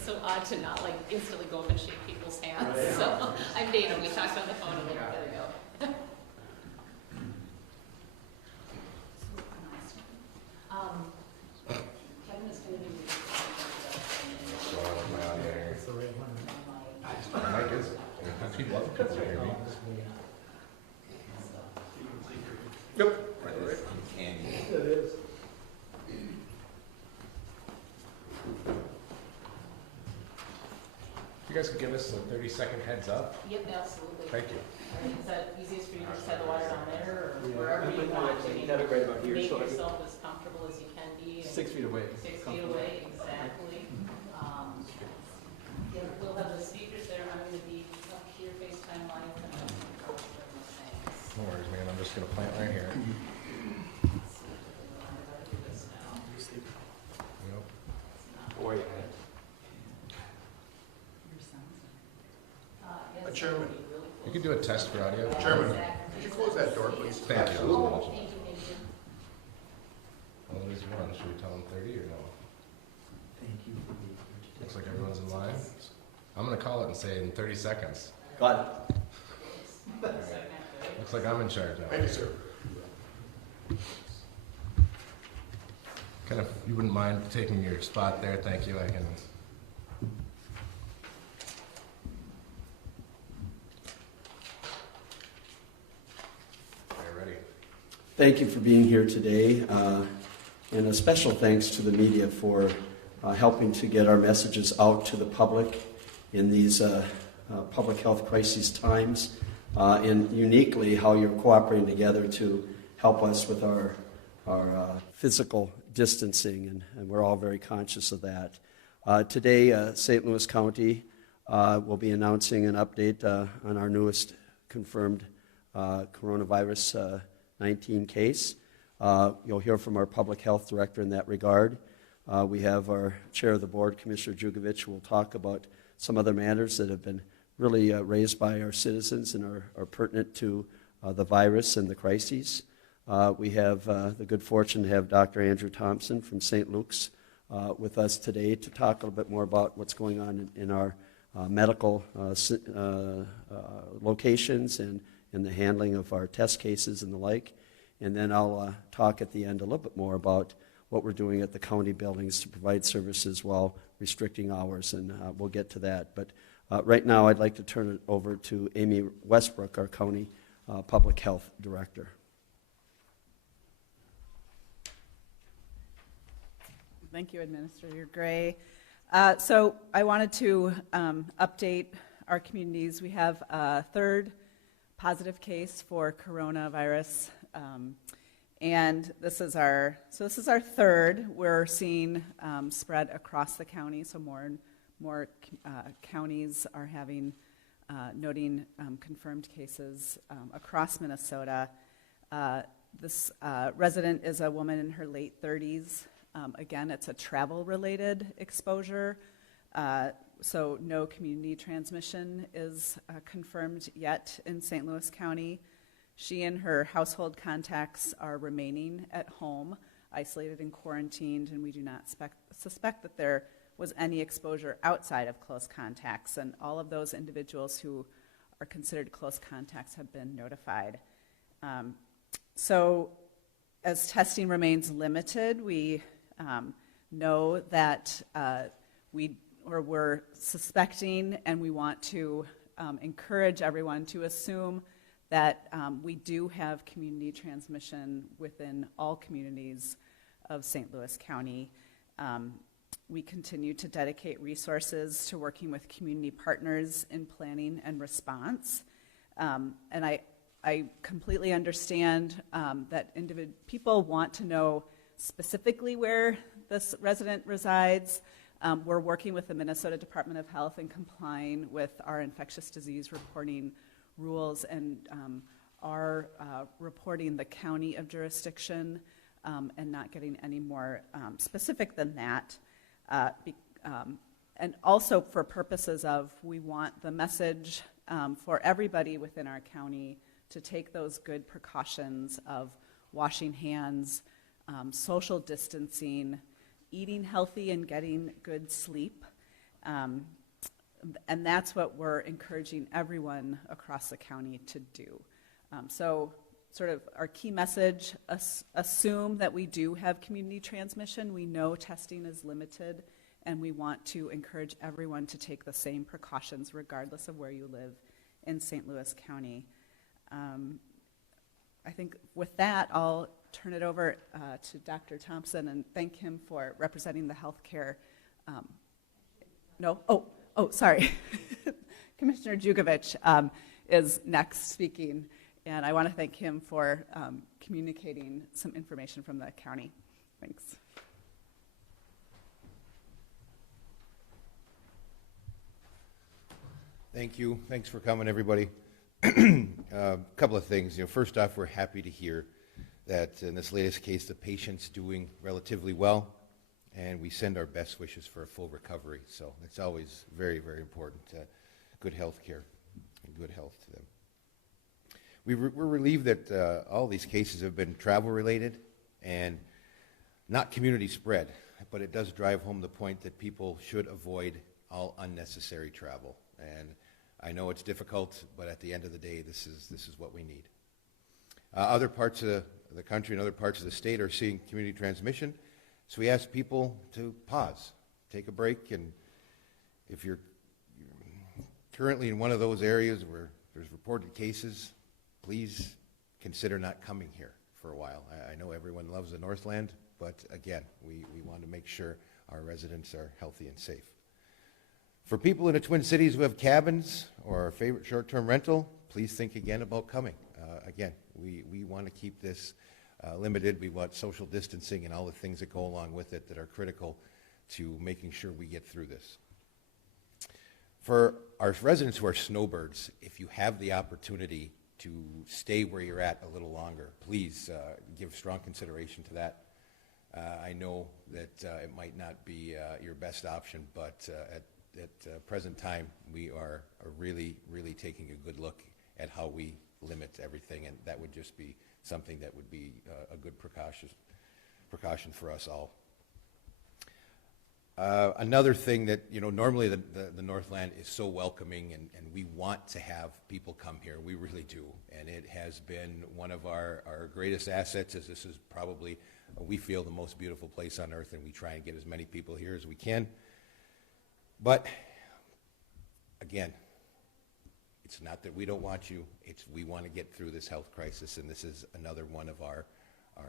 it's so odd to not like instantly go up and shake people's hands. So I'm Dana. We talked on the phone a little bit ago. Kevin is going to be. Mike is. He'd love people to hear me. Yep. It is. You guys could give us a 30-second heads up. Yep, absolutely. Thank you. Is that easiest for you to just have the water down there, or wherever you Yeah, want? I think have it right about here, Make so I can- yourself as comfortable as you can be. 6 feet away. 6 feet away, exactly. Yeah, we'll have the speakers there. I'm going to be up here FaceTime live, and I'm going to go through the things. No worries, man. I'm just going to plant right here. Let's see if we can learn how to do this now. Yep. It's not- Boy, Your sounds. Yes, that Chairman. would be really cool. You could do a test for audio. Chairman, Exactly. could you close that door, please? Thank you. Oh, thank you, thank you. Well, there's one. Should we tell them 30 or no? Thank you for being here today. Looks like everyone's in line. I'm going to call it and say in 30 seconds. Got Looks like I'm in charge now. Thank you, sir. Kind of, you wouldn't mind taking your spot there. Thank you. I can. Okay, ready. Thank you for being here today, and a special thanks to the media for helping to get our messages out to the public in these public health crisis times, and uniquely how you're cooperating together to help us with our physical distancing, and we're all very conscious of that. Today, St. Louis County will be announcing an update on our newest confirmed coronavirus 19 case. You'll hear from our public health director in that regard. We have our chair of the board, Commissioner Jugovic, who will talk about some other matters that have been really raised by our citizens and are pertinent to the virus and the crises. We have the good fortune to have Dr. Andrew Thompson from St. Luke's with us today to talk a little bit more about what's going on in our medical locations and in the handling of our test cases and the like. And then I'll talk at the end a little bit more about what we're doing at the county buildings to provide services while restricting hours, and we'll get to that. But right now I'd like to turn it over to Amy Westbrook, our county public health director. Thank you, Administrator Gray. So I wanted to update our communities. We have a third positive case for coronavirus, and this is our third. We're seeing spread across the county, so more and more counties are noting confirmed cases across Minnesota. This resident is a woman in her late 30s. Again, it's a travel-related exposure, so no community transmission is confirmed yet in St. Louis County. She and her household contacts are remaining at home, isolated and quarantined, and we do not suspect that there was any exposure outside of close contacts, and all of those individuals who are considered close contacts have been notified. So as testing remains limited, we know that we're suspecting, and we want to encourage everyone to assume that we do have community transmission within all communities of St. Louis County. We continue to dedicate resources to working with community partners in planning and response. And I completely understand that people want to know specifically where this resident resides. We're working with the Minnesota Department of Health and complying with our infectious disease reporting rules, and are reporting the county of jurisdiction and not getting any more specific than that. And also for purposes of, we want the message for everybody within our county to take those good precautions of washing hands, social distancing, eating healthy and getting good sleep, And that's what we're encouraging everyone across the county to do. So sort of our key message, assume that we do have community transmission. We know testing is limited, and we want to encourage everyone to take the same precautions regardless of where you live in St. Louis County. I think with that, I'll turn it over to Dr. Thompson and thank him for representing the healthcare. Sorry. Commissioner Jugovich is next speaking, and I want to thank him for communicating some information from the county. Thanks. Thank you. Thanks for coming, everybody. A couple of things. First off, we're happy to hear that in this latest case, the patient's doing relatively well, and we send our best wishes for a full recovery. So it's always very, very important. Good health care and good health to them. We're relieved that all these cases have been travel-related and not community spread, but it does drive home the point that people should avoid all unnecessary travel. And I know it's difficult, but at the end of the day, this is what we need. Other parts of the country and other parts of the state are seeing community transmission, so we ask people to pause, take a break, and if you're currently in one of those areas where there's reported cases, please consider not coming here for a while. I know everyone loves the Northland, but again, we want to make sure our residents are healthy and safe. For people in the Twin Cities who have cabins or a favorite short-term rental, please think again about coming. Again, we want to keep this limited. We want social distancing and all the things that go along with it that are critical to making sure we get through this. For our residents who are snowbirds, if you have the opportunity to stay where you're at a little longer, please give strong consideration to that. I know that it might not be your best option, but at present time, we are really, really taking a good look at how we limit everything, and that would just be something that would be a good precaution for us all. Another thing that, normally the Northland is so welcoming, and we want to have people come here. We really do, and it has been one of our greatest assets, as this is probably, we feel, the most beautiful place on earth, and we try and get as many people here as we can. But, again, it's not that we don't want you, it's we want to get through this health crisis, and this is another one of our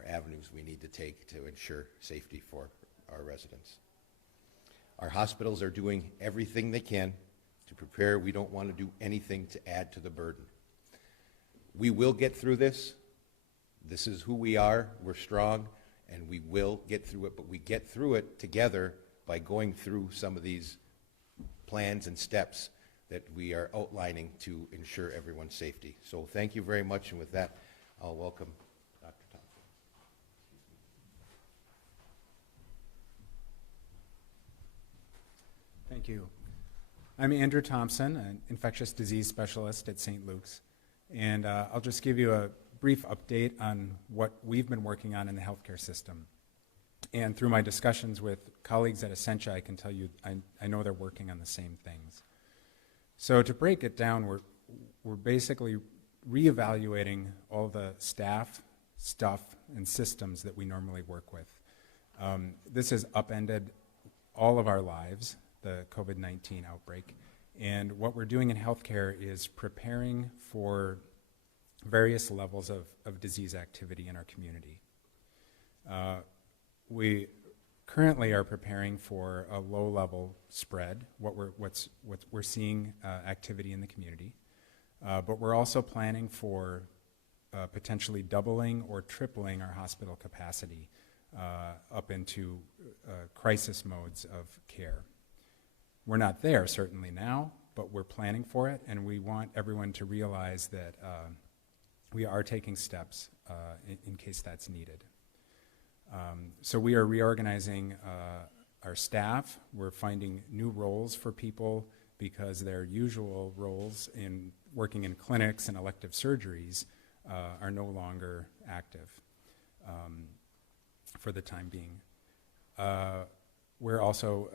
avenues we need to take to ensure safety for our residents. Our hospitals are doing everything they can to prepare. We don't want to do anything to add to the burden. We will get through this. This is who we are. We're strong, and we will get through it, but we get through it together by going through some of these plans and steps that we are outlining to ensure everyone's safety. So thank you very much, and with that, I'll welcome Dr. Thompson. Thank you. I'm Andrew Thompson, an infectious disease specialist at St. Luke's, and I'll just give you a brief update on what we've been working on in the healthcare system. And through my discussions with colleagues at Essentia, I can tell you I know they're working on the same things. So to break it down, we're basically reevaluating all the staff, stuff, and systems that we normally work with. This has upended all of our lives, the COVID-19 outbreak. And what we're doing in healthcare is preparing for various levels of disease activity in our community. We currently are preparing for a low-level spread, what we're seeing activity in the community, but we're also planning for potentially doubling or tripling our hospital capacity up into crisis modes of care. We're not there certainly now, but we're planning for it, and we want everyone to realize that we are taking steps in case that's needed. So we are reorganizing our staff. We're finding new roles for people because their usual roles in working in clinics and elective surgeries are no longer active for the time being. We're also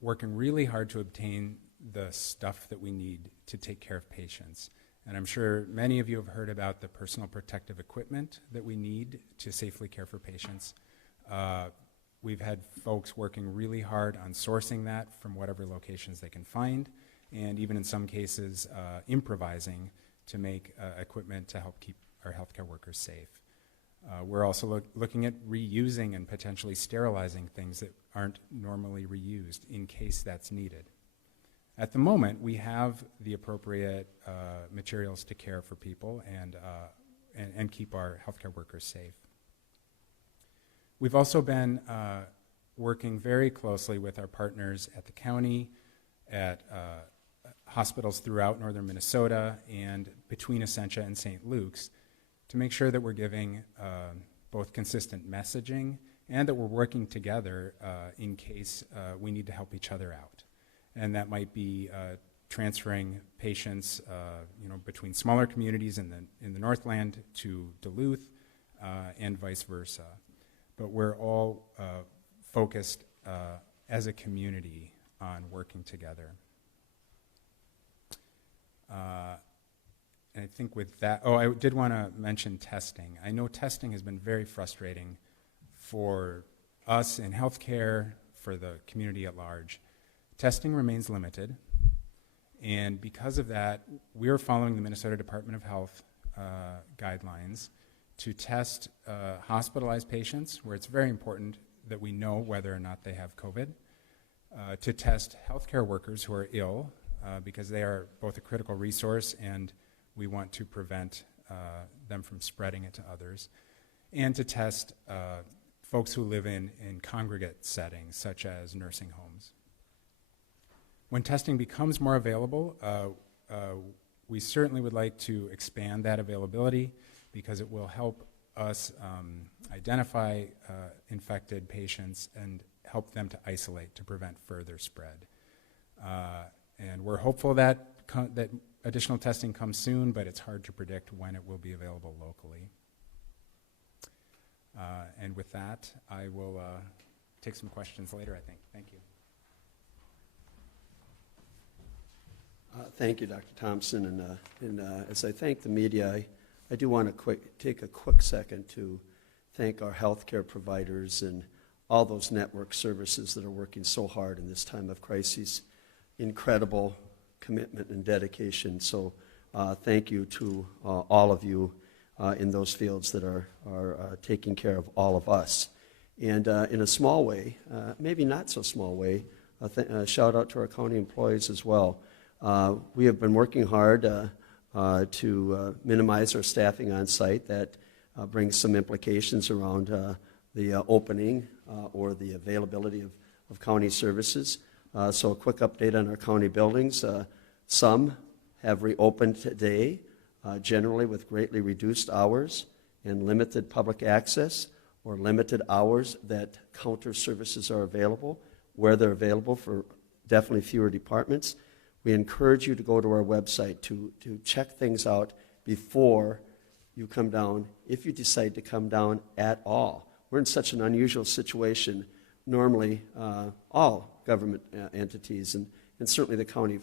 working really hard to obtain the stuff that we need to take care of patients. And I'm sure many of you have heard about the personal protective equipment that we need to safely care for patients. We've had folks working really hard on sourcing that from whatever locations they can find, and even in some cases improvising to make equipment to help keep our healthcare workers safe. We're also looking at reusing and potentially sterilizing things that aren't normally reused in case that's needed. At the moment, we have the appropriate materials to care for people and keep our healthcare workers safe. We've also been working very closely with our partners at the county, at hospitals throughout northern Minnesota, and between Essentia and St. Luke's to make sure that we're giving both consistent messaging and that we're working together in case we need to help each other out. And that might be transferring patients, between smaller communities in the Northland to Duluth, and vice versa. But we're all focused as a community on working together. And I think with that, I did want to mention testing. I know testing has been very frustrating for us in healthcare, for the community at large. Testing remains limited, and because of that, we're following the Minnesota Department of Health guidelines to test hospitalized patients, where it's very important that we know whether or not they have COVID, to test healthcare workers who are ill, because they are both a critical resource and we want to prevent them from spreading it to others, and to test folks who live in congregate settings, such as nursing homes. When testing becomes more available, we certainly would like to expand that availability because it will help us identify infected patients and help them to isolate to prevent further spread. And we're hopeful that that additional testing comes soon, but it's hard to predict when it will be available locally. And with that, I will take some questions later, I think. Thank you. Thank you, Dr. Thompson. And as I thank the media, I do want to take a quick second to thank our healthcare providers and all those network services that are working so hard in this time of crisis. Incredible commitment and dedication. So thank you to all of you in those fields that are taking care of all of us. And in a small way, maybe not so small way, a shout out to our county employees as well. We have been working hard to minimize our staffing on site. That brings some implications around the opening or the availability of county services. So a quick update on our county buildings. Some have reopened today, generally with greatly reduced hours and limited public access, or limited hours that counter services are available, where they're available for definitely fewer departments. We encourage you to go to our website to check things out before you come down, if you decide to come down at all. We're in such an unusual situation. Normally, all government entities, and certainly the county,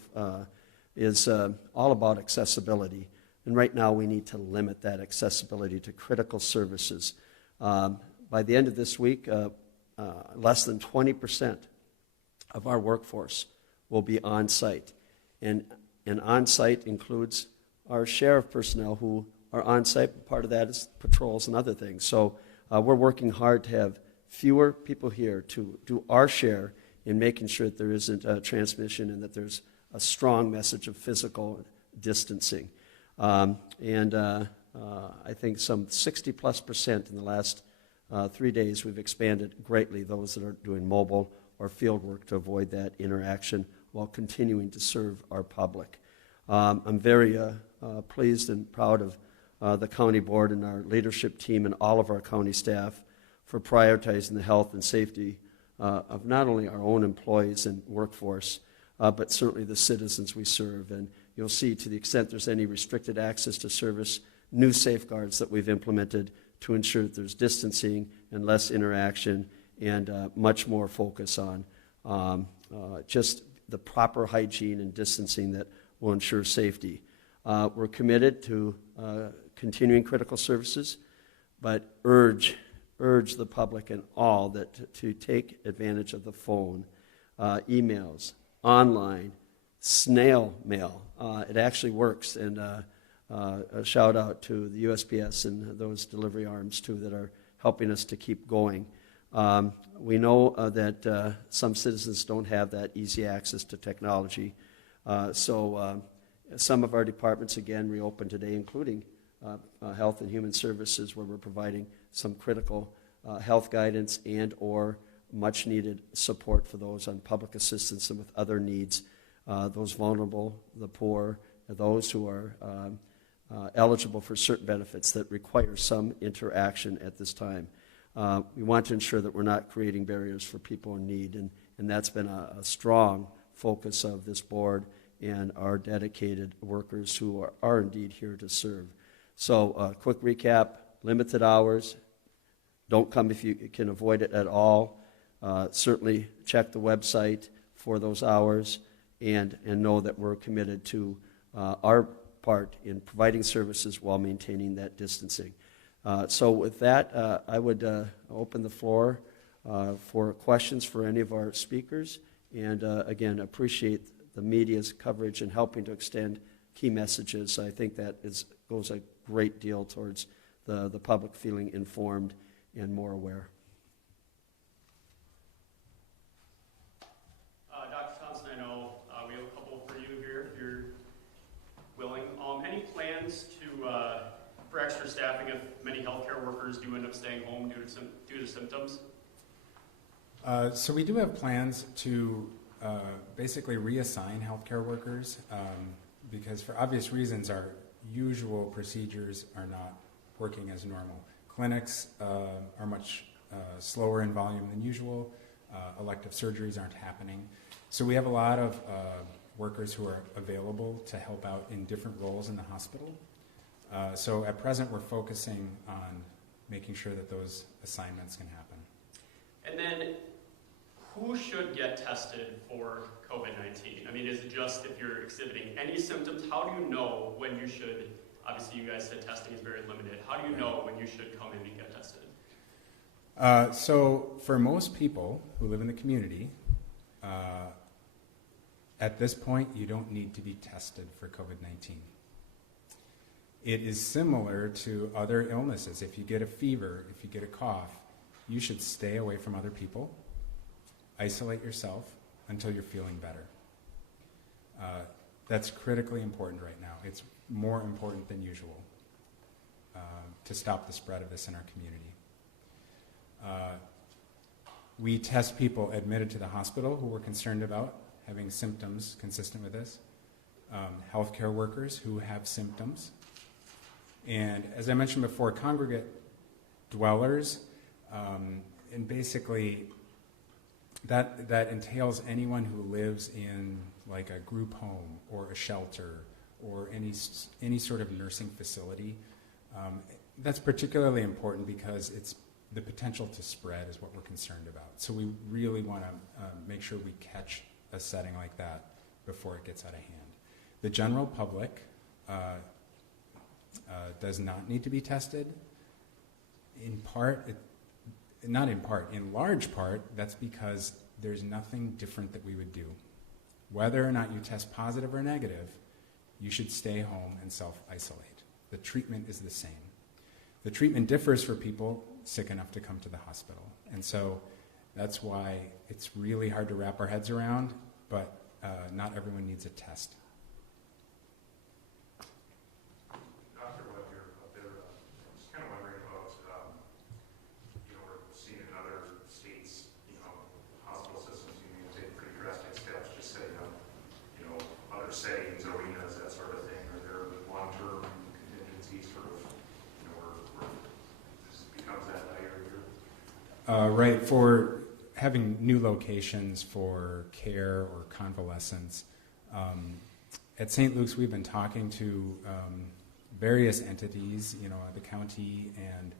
is all about accessibility. And right now, we need to limit that accessibility to critical services. By the end of this week, less than 20% of our workforce will be on site. And on-site includes our sheriff personnel who are on-site. Part of that is patrols and other things. So we're working hard to have fewer people here to do our share in making sure that there isn't a transmission and that there's a strong message of physical distancing. I think some 60+% in the last 3 days, we've expanded greatly those that are doing mobile or field work to avoid that interaction while continuing to serve our public. I'm very pleased and proud of the county board and our leadership team and all of our county staff for prioritizing the health and safety of not only our own employees and workforce, but certainly the citizens we serve. And you'll see, to the extent there's any restricted access to service, new safeguards that we've implemented to ensure that there's distancing and less interaction and much more focus on just the proper hygiene and distancing that will ensure safety. We're committed to continuing critical services, but urge the public and all that to take advantage of the phone, emails, online, snail mail. It actually works, and a shout out to the USPS and those delivery arms too that are helping us to keep going. We know that some citizens don't have that easy access to technology, so some of our departments again reopened today, including Health and Human Services, where we're providing some critical health guidance and or much needed support for those on public assistance and with other needs, those vulnerable, the poor, those who are eligible for certain benefits that require some interaction at this time. We want to ensure that we're not creating barriers for people in need, and that's been a strong focus of this board and our dedicated workers who are indeed here to serve. So quick recap, limited hours. Don't come if you can avoid it at all. Certainly check the website for those hours and know that we're committed to our part in providing services while maintaining that distancing. So with that, I would open the floor for questions for any of our speakers, and again, appreciate the media's coverage and helping to extend key messages. I think that goes a great deal towards the public feeling informed and more aware. Dr. Thompson, I know we have a couple for you here if you're willing. Any plans for extra staffing if many healthcare workers do end up staying home due to symptoms? So we do have plans to basically reassign healthcare workers because for obvious reasons our usual procedures are not working as normal. Clinics are much slower in volume than usual. Elective surgeries aren't happening. So we have a lot of workers who are available to help out in different roles in the hospital. So at present we're focusing on making sure that those assignments can happen. And then who should get tested for COVID-19? I mean, is it just if you're exhibiting any symptoms? How do you know when you should, obviously you guys said testing is very limited. How do you know when you should come in and get tested? So for most people who live in the community, at this point you don't need to be tested for COVID-19. It is similar to other illnesses. If you get a fever, if you get a cough, you should stay away from other people. Isolate yourself until you're feeling better. That's critically important right now. It's more important than usual to stop the spread of this in our community. We test people admitted to the hospital who we're concerned about having symptoms consistent with this, healthcare workers who have symptoms, and as I mentioned before, congregate dwellers, and basically that entails anyone who lives in like a group home or a shelter or any sort of nursing facility. That's particularly important because it's the potential to spread is what we're concerned about. So we really want to make sure we catch a setting like that before it gets out of hand. The general public does not need to be tested. In large part, that's because there's nothing different that we would do. Whether or not you test positive or negative, you should stay home and self-isolate. The treatment is the same. The treatment differs for people sick enough to come to the hospital. And so that's why it's really hard to wrap our heads around, but not everyone needs a test. Dr. Webb, you're up there. Just kind of wondering about, we're seeing in other states, hospital systems union take pretty drastic steps, just setting up, other settings, arenas, that sort of thing. Are there long-term contingencies sort of, where this becomes that layer here? Right, for having new locations for care or convalescence. At St. Luke's, we've been talking to various entities, the county and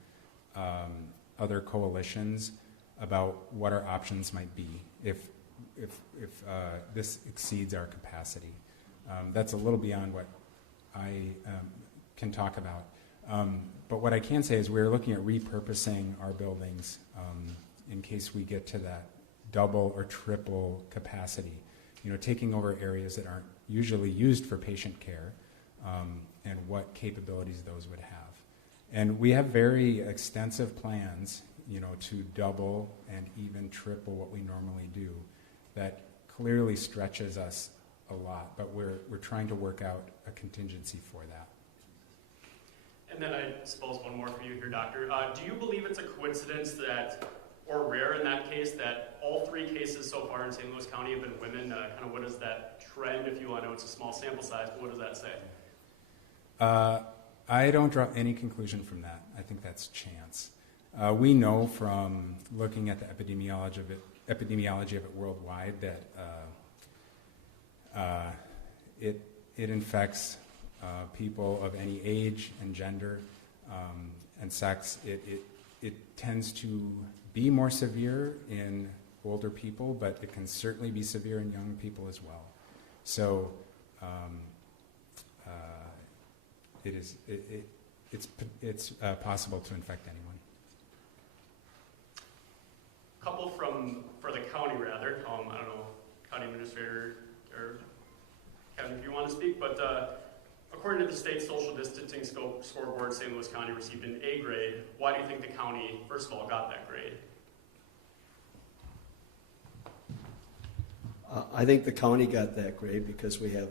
other coalitions about what our options might be. If this exceeds our capacity. That's a little beyond what I can talk about. But what I can say is we're looking at repurposing our buildings in case we get to that double or triple capacity. Taking over areas that aren't usually used for patient care, and what capabilities those would have. And we have very extensive plans, to double and even triple what we normally do. That clearly stretches us a lot, but we're trying to work out a contingency for that. And then I suppose one more for you here, Doctor. Do you believe it's a coincidence that, or rare in that case, that all 3 cases so far in St. Louis County have been women? Kind of what is that trend, if you want? I know it's a small sample size, but what does that say? I don't draw any conclusion from that. I think that's chance. We know from looking at the epidemiology of it worldwide that it infects people of any age and gender and sex. It tends to be more severe in older people, but it can certainly be severe in young people as well. So it's possible to infect anyone. Couple for the county rather. I don't know, county administrator or Kevin, if you want to speak, but according to the state social distancing scoreboard, St. Louis County received an A grade. Why do you think the county, first of all, got that grade? I think the county got that grade because we have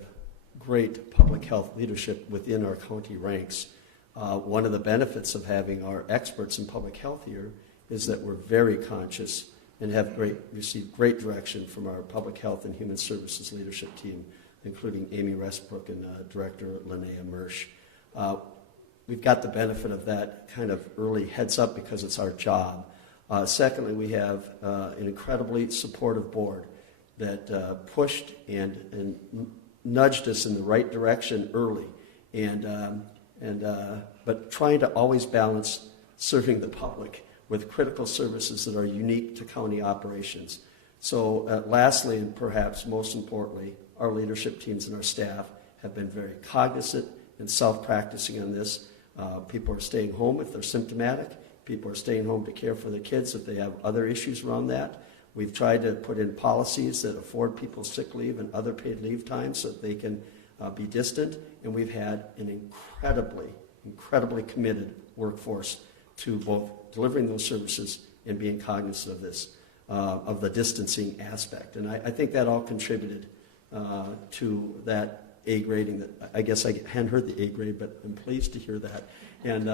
great public health leadership within our county ranks. One of the benefits of having our experts in public health here is that we're very conscious and have received great direction from our public health and human services leadership team, including Amy Restbrook and Director Linnea Mersch. We've got the benefit of that kind of early heads up because it's our job. Secondly, we have an incredibly supportive board that pushed and nudged us in the right direction early, but trying to always balance serving the public with critical services that are unique to county operations. So lastly, and perhaps most importantly, our leadership teams and our staff have been very cognizant and self-practicing on this. People are staying home if they're symptomatic. People are staying home to care for their kids if they have other issues around that. We've tried to put in policies that afford people sick leave and other paid leave time so that they can be distant. And we've had an incredibly committed workforce to both delivering those services and being cognizant of this, of the distancing aspect. And I think that all contributed to that A grading. That I guess I hadn't heard the A grade, but I'm pleased to hear that. And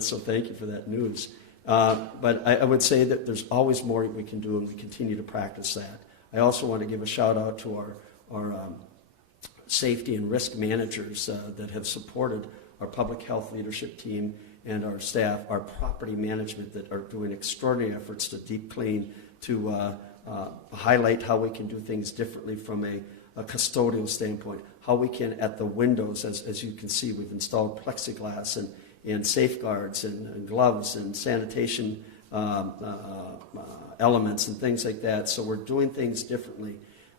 so thank you for that news. But I would say that there's always more we can do, and we continue to practice that. I also want to give a shout out to our safety and risk managers that have supported our public health leadership team and our staff, our property management that are doing extraordinary efforts to deep clean, to highlight how we can do things differently from a custodial standpoint, how we can, at the windows, as you can see, we've installed plexiglass and safeguards and gloves and sanitation elements and things like that. So we're doing things differently,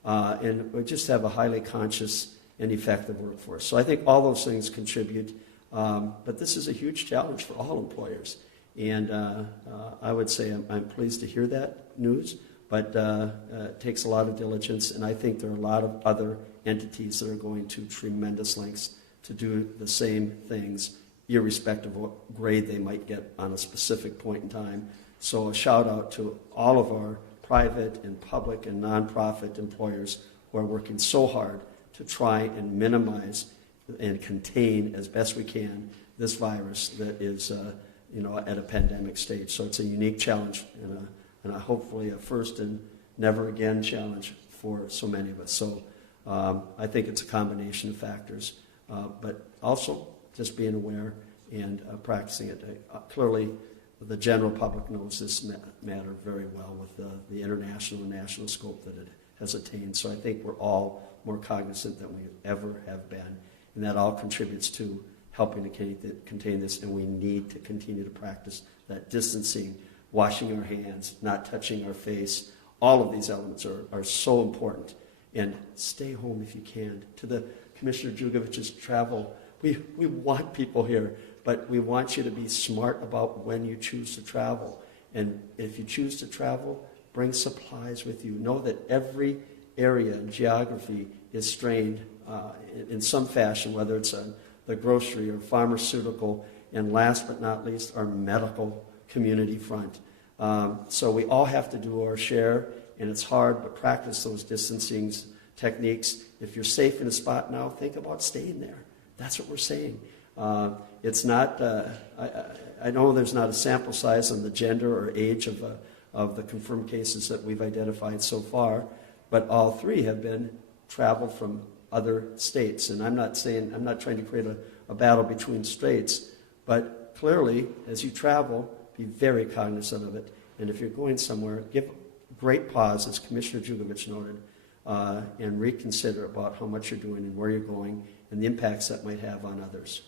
and we just have a highly conscious and effective workforce. So I think all those things contribute. But this is a huge challenge for all employers. And I would say I'm pleased to hear that news, but it takes a lot of diligence, and I think there are a lot of other entities that are going to tremendous lengths to do the same things, irrespective of what grade they might get on a specific point in time. So a shout out to all of our private and public and nonprofit employers who are working so hard to try and minimize and contain as best we can this virus that is at a pandemic stage. So it's a unique challenge and hopefully a first and never again challenge for so many of us. So I think it's a combination of factors, but also just being aware and practicing it. Clearly, the general public knows this matter very well with the international and national scope that it has attained. So I think we're all more cognizant than we ever have been. And that all contributes to helping to contain this, and we need to continue to practice that distancing, washing our hands, not touching our face, all of these elements are so important. And stay home if you can. To the Commissioner Jugovich's travel, we want people here, but we want you to be smart about when you choose to travel. And if you choose to travel, bring supplies with you. Know that every area and geography is strained in some fashion, whether it's the grocery or pharmaceutical, and last but not least, our medical community front. So we all have to do our share, and it's hard, but practice those distancing techniques. If you're safe in a spot now, think about staying there. That's what we're saying. It's not, I know there's not a sample size on the gender or age of the confirmed cases that we've identified so far, but all three have been traveled from other states. And I'm not trying to create a battle between states, but clearly, as you travel, be very cognizant of it. And if you're going somewhere, give great pause, as Commissioner Jugovich noted, and reconsider about how much you're doing and where you're going and the impacts that might have on others.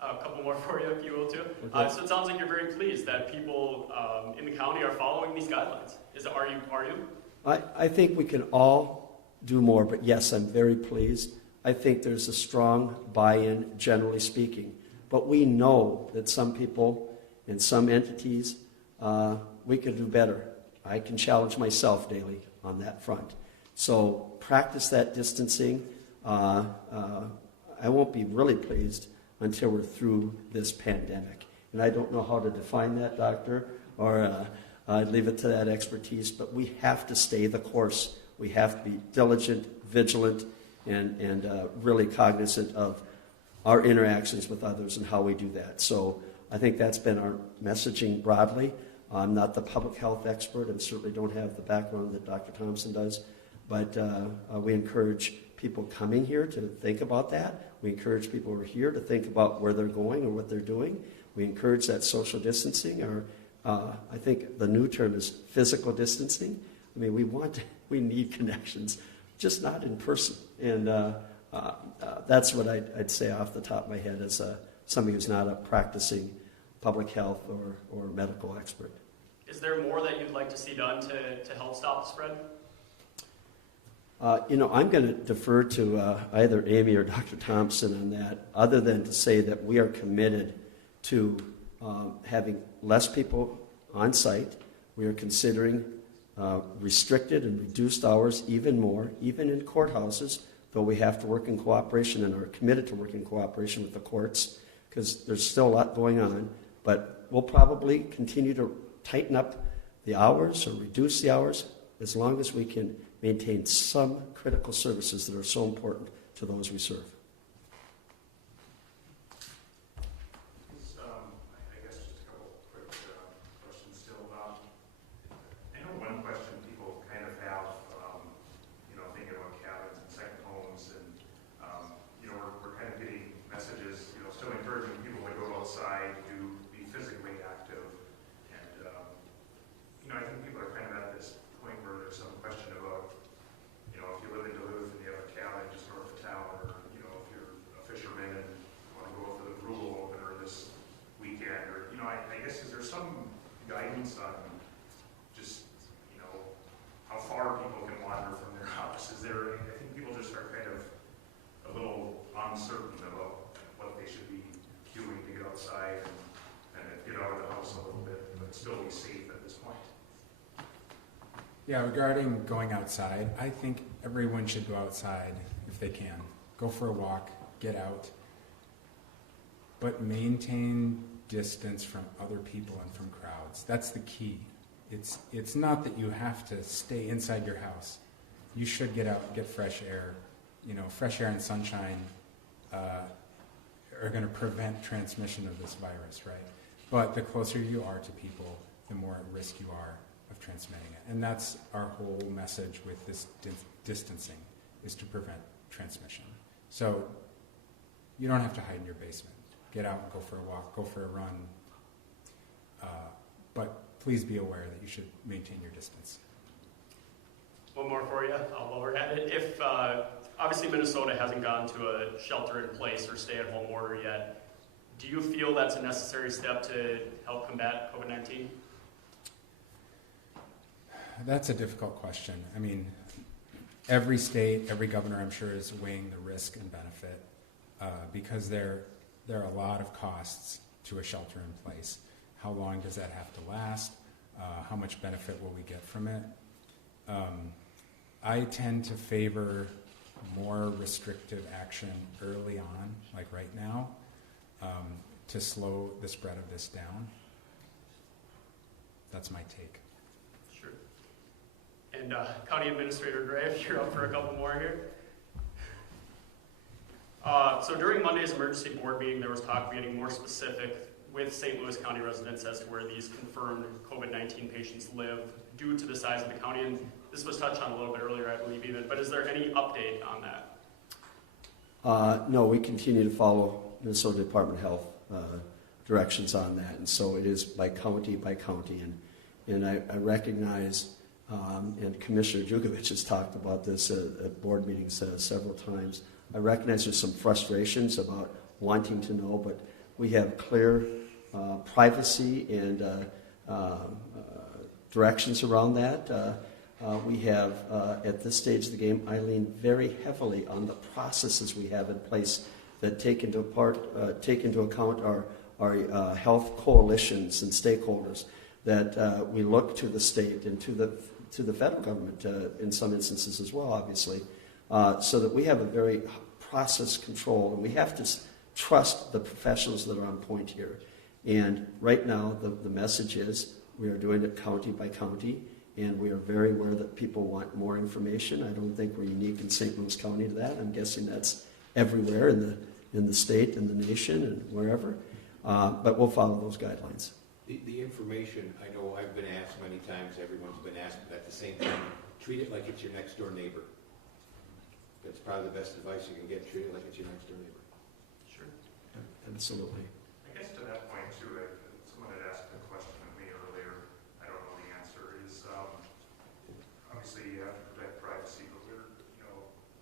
A couple more for you, if you will, too. Okay. So it sounds like you're very pleased that people in the county are following these guidelines. Are you? I think we can all do more, but yes, I'm very pleased. I think there's a strong buy-in, generally speaking. But we know that some people and some entities, we could do better. I can challenge myself daily on that front. So practice that distancing. I won't be really pleased until we're through this pandemic. And I don't know how to define that, Doctor, or I'd leave it to that expertise, but we have to stay the course. We have to be diligent, vigilant, and really cognizant of our interactions with others and how we do that. So I think that's been our messaging broadly. I'm not the public health expert and certainly don't have the background that Dr. Thompson does, but we encourage people coming here to think about that. We encourage people who are here to think about where they're going or what they're doing. We encourage that social distancing, or I think the new term is physical distancing. I mean, we need connections, just not in person. And that's what I'd say off the top of my head as somebody who's not a practicing public health or medical expert. Is there more that you'd like to see done to help stop the spread? I'm going to defer to either Amy or Dr. Thompson on that, other than to say that we are committed to having less people on site. We are considering restricted and reduced hours even more, even in courthouses, though we have to work in cooperation and are committed to work in cooperation with the courts, because there's still a lot going on. But we'll probably continue to tighten up the hours or reduce the hours as long as we can maintain some critical services that are so important to those we serve. I guess just a couple quick questions still. I know one question people kind of have, thinking about cabins and second homes, and we're kind of getting messages, still encouraging people to go outside, to be physically active, and I think people are kind of at this point where there's some question about, if you live in Duluth and you have a cabin just north of town, or if you're a fisherman and want to go for the rural opener this weekend, or I guess is there some guidance on just how far people can wander from their house? I think people just are kind of a little uncertain about what they should be doing to get outside and get out of the house a little bit, but still be safe at this point. Yeah, regarding going outside, I think everyone should go outside if they can. Go for a walk, get out, but maintain distance from other people and from crowds. That's the key. It's not that you have to stay inside your house. You should get out, get fresh air. Fresh air and sunshine are going to prevent transmission of this virus, right? But the closer you are to people, the more at risk you are of transmitting it. And that's our whole message with this distancing, is to prevent transmission. So you don't have to hide in your basement. Get out and go for a walk, go for a run. But please be aware that you should maintain your distance. One more for you, while we're at it. If obviously Minnesota hasn't gone to a shelter-in-place or stay-at-home order yet, do you feel that's a necessary step to help combat COVID-19? That's a difficult question. I mean, every state, every governor, I'm sure, is weighing the risk and benefit because there are a lot of costs to a shelter in place. How long does that have to last? How much benefit will we get from it? I tend to favor more restrictive action early on, like right now, to slow the spread of this down. That's my take. Sure. And County Administrator Gray, if you're up for a couple more here. So during Monday's emergency board meeting, there was talk of getting more specific with St. Louis County residents as to where these confirmed COVID-19 patients live due to the size of the county. And this was touched on a little bit earlier, I believe, even. But is there any update on that? No, we continue to follow Minnesota Department of Health directions on that, and so it is by county, and I recognize, and Commissioner Jugovich has talked about this at board meetings several times. I recognize there's some frustrations about wanting to know, but we have clear privacy and directions around that. We have, at this stage of the game, I lean very heavily on the processes we have in place that take into account our health coalitions and stakeholders, that we look to the state and to the federal government in some instances as well, obviously, so that we have a very process control, and we have to trust the professionals that are on point here. And right now, the message is we are doing it county by county, and we are very aware that people want more information. I don't think we're unique in St. Louis County to that. I'm guessing that's everywhere in the state and the nation and wherever. But we'll follow those guidelines. The information, I know I've been asked many times, everyone's been asked, but at the same time, treat it like it's your next door neighbor. That's probably the best advice you can get. Treat it like it's your next door neighbor. Sure. Absolutely. I guess to that point too, someone had asked a question of me earlier. I don't know the answer. Is obviously you have to protect privacy, but we're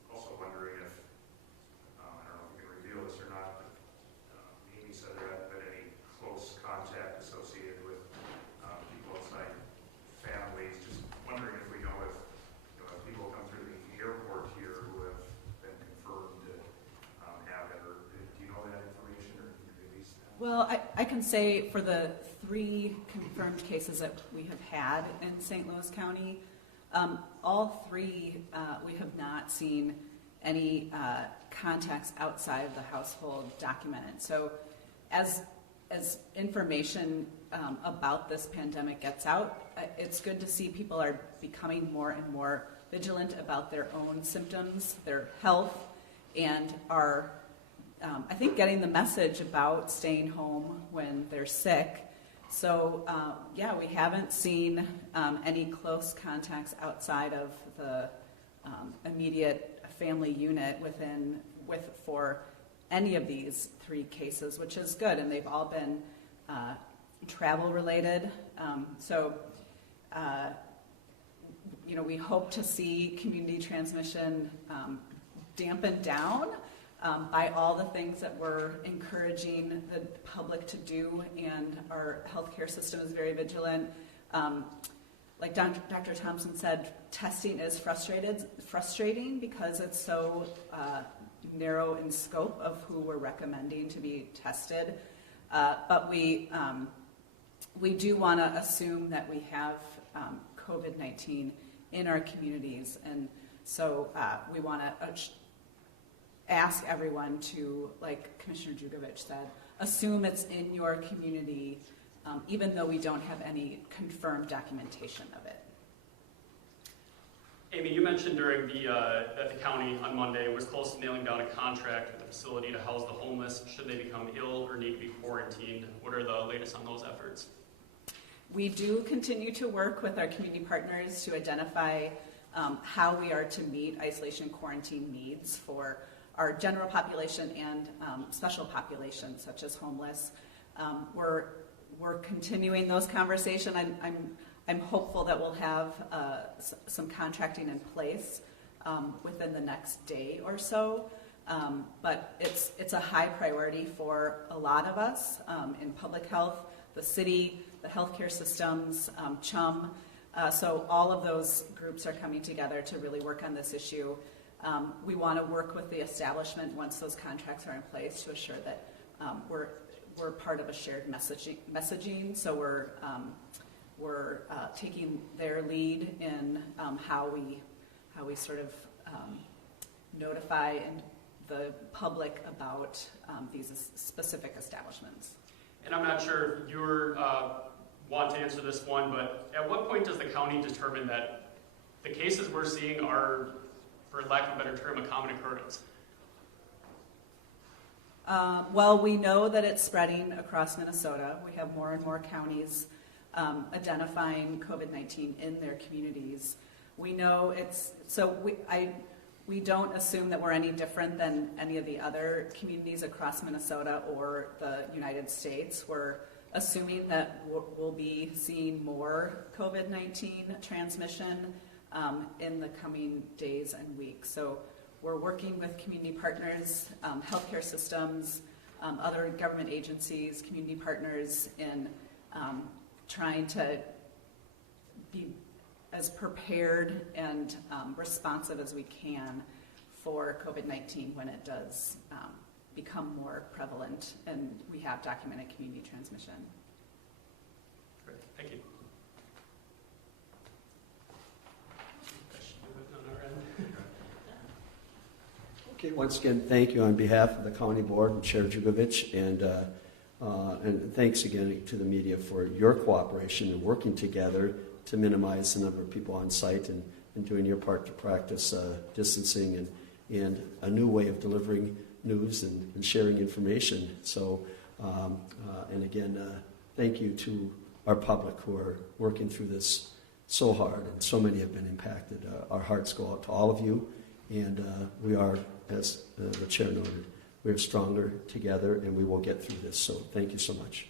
also wondering if I don't know if you can reveal this or not. But Amy said there hadn't been any close contact associated with people outside families. Just wondering if we know if people come through the airport here who have been confirmed to have it, or do you know that information, or can you release that? Well, I can say for the 3 confirmed cases that we have had in St. Louis County, all 3 we have not seen any contacts outside of the household documented. So as information about this pandemic gets out, it's good to see people are becoming more and more vigilant about their own symptoms, their health, and are, I think, getting the message about staying home when they're sick. So, yeah, we haven't seen any close contacts outside of the immediate family unit for any of these 3 cases, which is good, and they've all been travel related. We hope to see community transmission dampened down by all the things that we're encouraging the public to do, and our healthcare system is very vigilant. Like Dr. Thompson said, testing is frustrating because it's so narrow in scope of who we're recommending to be tested. But we do want to assume that we have COVID-19 in our communities, and so we want to ask everyone to, like Commissioner Jugovich said, assume it's in your community, even though we don't have any confirmed documentation of it. Amy, you mentioned during that the county on Monday was close to nailing down a contract with the facility to house the homeless should they become ill or need to be quarantined. What are the latest on those efforts? We do continue to work with our community partners to identify how we are to meet isolation and quarantine needs for our general population and special populations such as homeless. We're continuing those conversations. I'm hopeful that we'll have some contracting in place within the next day or so. But it's a high priority for a lot of us in public health, the city, the healthcare systems, CHUM. So all of those groups are coming together to really work on this issue. We want to work with the establishment once those contracts are in place to assure that we're part of a shared messaging. So we're taking their lead in how we sort of notify the public about these specific establishments. And I'm not sure if you're want to answer this one, but at what point does the county determine that the cases we're seeing are, for lack of a better term, a common occurrence? Well, we know that it's spreading across Minnesota. We have more and more counties identifying COVID-19 in their communities. We know we don't assume that we're any different than any of the other communities across Minnesota or the United States. We're assuming that we'll be seeing more COVID-19 transmission in the coming days and weeks. So we're working with community partners, healthcare systems, other government agencies, community partners in trying to be as prepared and responsive as we can for COVID-19 when it does become more prevalent and we have documented community transmission. Great, thank you. Okay, once again, thank you on behalf of the County Board and Chair Jugovich, and thanks again to the media for your cooperation and working together to minimize the number of people on site and doing your part to practice distancing and a new way of delivering news and sharing information. So, and again, thank you to our public who are working through this so hard, and so many have been impacted. Our hearts go out to all of you, and we are, as the chair noted, we are stronger together, and we will get through this. So thank you so much.